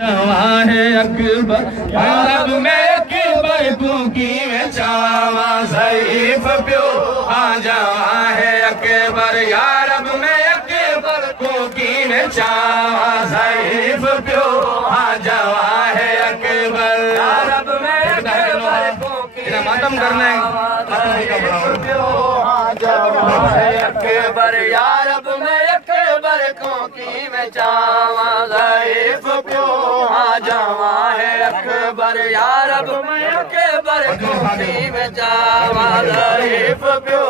जवा है अकबर यारब में अकबर को की में चावा ज़ईफ़ प्यो हाँ जवा है अकबर यारब में अकबर को की में चावा ज़ईफ़ प्यो हाँ जवा है अकबर यारब में अकबर को की मातम करना है हाँ जवा है अकबर यारब में अकबर को की में चावा ज़ईफ़ प्यो हाँ जवा है अकबर यारब में अकबर को की में चावा ज़ईफ़ प्यो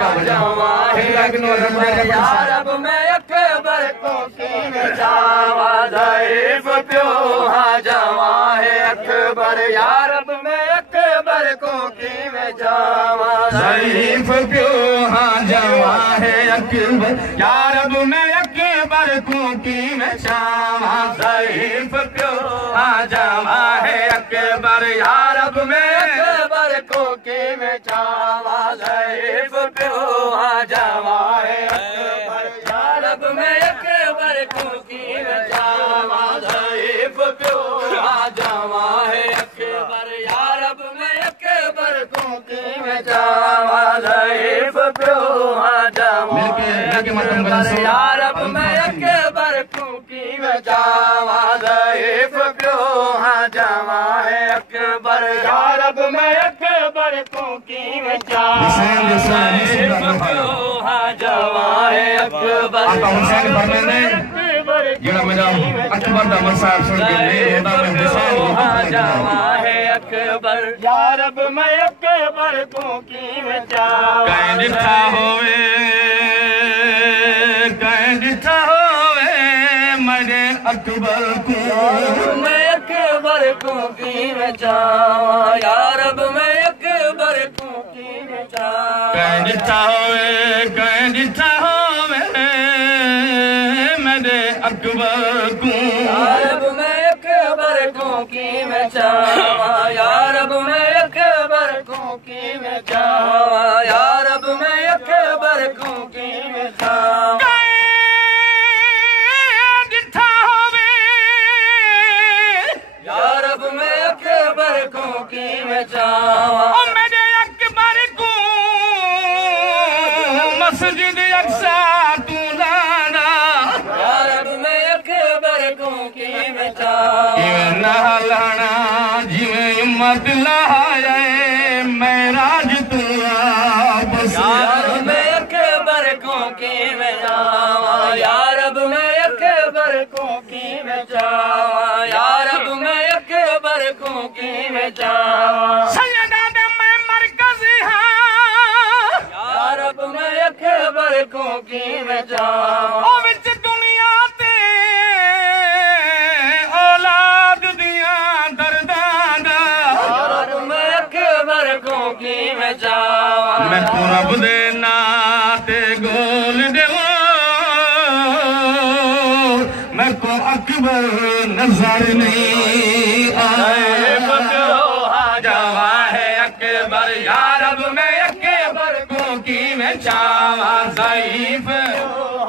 हाँ जवा है अकबर यारब में अकबर को की में चावा ज़ईफ़ प्यो हाँ जवा है अकबर यारब में अकबर को की में चावा ज़ईफ़ प्यो हाँ जवा है अकबर यारब में अकबर को की में चावा ज़ईफ़ प्यो हाँ जवा है अकबर यारब में अकबर को की में चावा ज़ईफ़ प्यो हाँ जवा है अकबर यारब में अकबर को की में चावा ज़ईफ़ प्यो हाँ जवा है अकबर यारब में अकबर को की में चावा ज़ईफ़ प्यो हाँ जवा यारब में अकबर को की में चावा ज़ईफ़ प्यो हाँ जवा है अकबर यारब में अकबर को की में चावा ज़ईफ़ प्यो हाँ जवा है अकबर ਜਿਹੜਾ ਮੇਰਾ ਅਕਬਰ ਦਾ ਮਸਾਬ ਸੁਣ ਕੇ ਨਹੀਂ ਹੁੰਦਾ ਮੈਂ ਹੁਸੈਨ हाँ जवा है अकबर यारब में अकबर को की में चावा कहीं दिखा होवे मेरे अकबर को मैं अकबर को की में चावा यारब में अकबर को की में चावा कहीं दिखा होवे मेरे अकबर को यारब में अकबर को की में चावा यारब में अकबर को की में चावा यारब में अकबर को की में चावा यारब में अकबर को की में चावा मेरे अकबर को मस्जिद अक्सा तू लाना यारब में अकबर को की में चावा लाना जिमें उम्मत लाए महराज तू यारब में अकबर को की में चावा यारब में अकबर को की में चावा यारब में अकबर को की में चावा सैयदा मैं मरकज यारब में अकबर को की में चावा ओ विच दुनिया ते औलाद दिया दरदाना यारब में अकबर को की में चावा मैं तो रब दे नाते गोल देवा मैं को अकबर नजर नहीं आए हाँ जवा है अकबर यारब में अकबर को की में चावा ज़ईफ़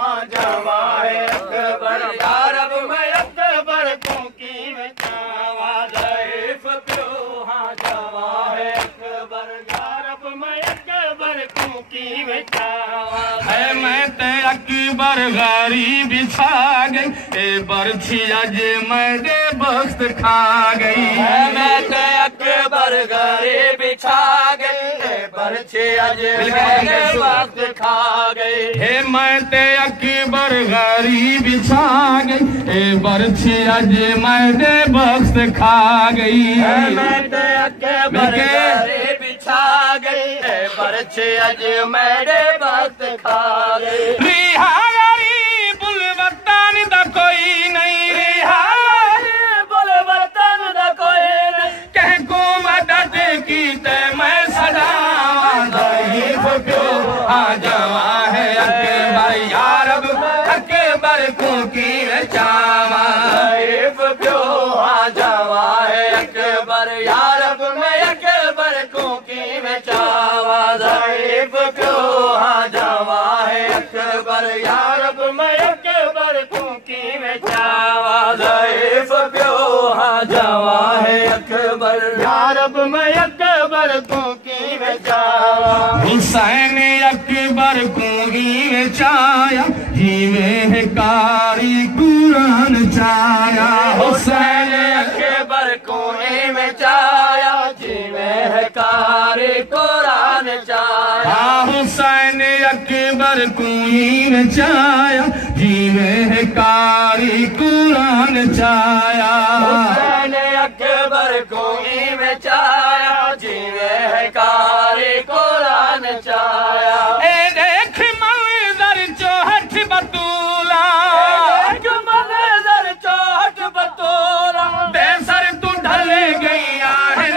हाँ जवा है अकबर यारब में अकबर को की में चावा ज़ईफ़ प्यो हाँ जवा है अकबर यारब में अकबर को की में चावा है मैं ते अकबर गारी बिछा गई ए बरछी अज मेरे बख्त खा गई मैं ते अकबर घरे बिछा गई बरछे अज मेरे वक्त खा गई हे मैं ते अकबर गारी बिछा गई ए बरछी अज मेरे बख्त खा गई मैं ते अकबर घरे बिछा गई बरछे अज मेरे वक्त खा गई रिहायारी बुलवतन दा कोई नहीं रिहायारी बुलवतन दा कोई नहीं कह को मदद की ते मैं सदावा ज़ईफ़ प्यो हाँ जवा है अकबर यारब अकबर को की में चावा ज़ईफ़ प्यो हाँ जवा है अकबर यारब में अकबर को की में चावा ज़ईफ़ प्यो हाँ जवा है अकबर यारब में अकबर को की में चावा ज़ईफ़ प्यो जावा है अकबर यारब मैं अकबर को की में जावा हुसैन अकबर को ही चाया जीवे है कारी कुरान चाया हुसैन अकबर को ही में चाया जीवे है कारी कुरान चाया हुसैन अकबर को ही चाया जीवे है कारी कुरान चाया हुसैन अकबर को ही में चाया जीवे है कारी कुरान चाया ए देख मंजर चौहठ बतूला देख मंजर चौहठ बतूला बेसर तू ढल गई है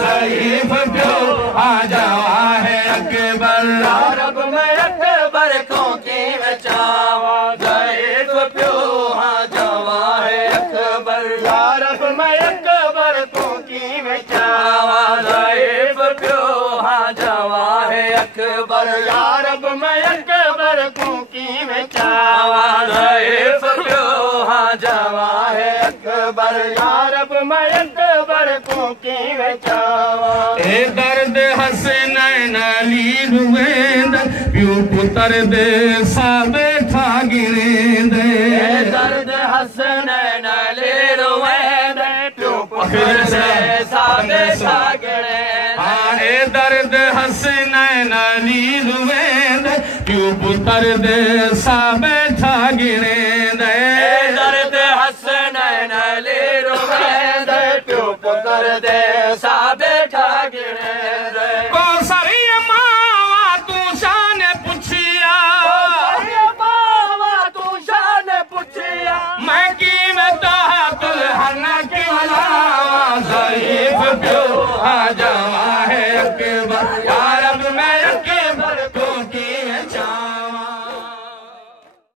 ज़ईफ़ प्यो आ जावा है अकबर यारब में अकबर को की में चावा ज़ईफ़ प्यो आ जावा है अकबर यारब में अकबर को की में चावा ज़ईफ़ प्यो आ जावा है अकबर यारब में अकबर को की में चावा ज़ईफ़ प्यो आ जावा है अकबर यारब में अकबर को की में चावा ए दर्द हसनैन अली रुवेंद प्यो पुतर दे साबे था गिरेंद दर्द हसनैन अली रुवेंद प्यो पुतर दे साबे था गिरेंद ए दर्द हसनैन अली रुवेंद प्यो पुतर दे साबे था गिरेंद दर्द हसनैन अली रुवेंद प्यो पुतर दे साबे था गिरेंद को सरी मावा तू शान पुछिया मावा तू शान पुछिया मैं की में तो तुल हन की मनावा ज़ईफ़ प्यो